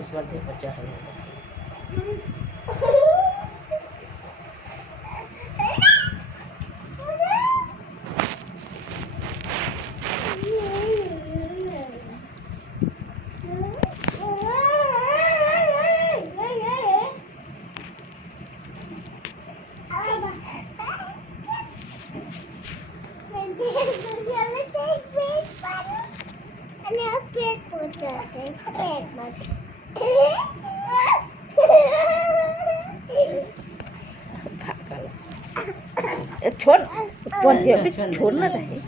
इस बार से बच्चा है छोड़ छोड़ना रहे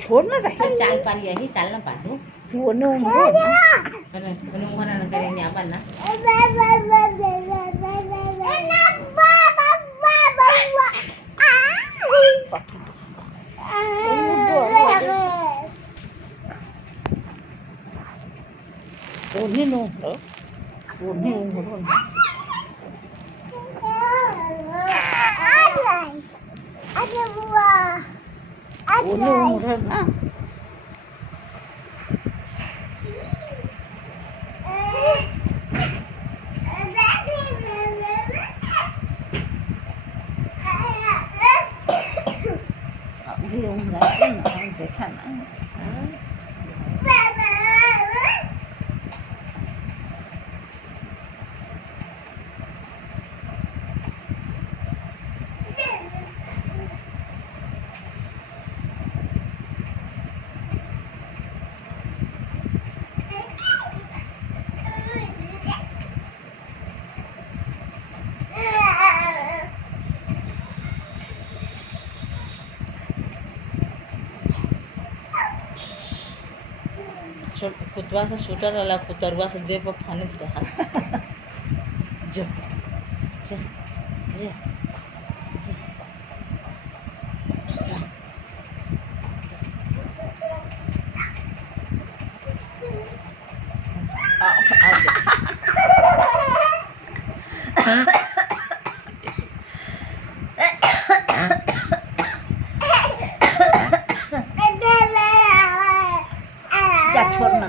छोड़ना रहे चाल पाली है चाल ना पालू छोड़ना ना करें नहीं अपन ना Ini no, ini no. Ada buah. Ada. Đi uống lấy để khăn ăn. खुतवा से शूटर वाला खुतरवा से दे पर फानित रहा जा जा जा छोड़ना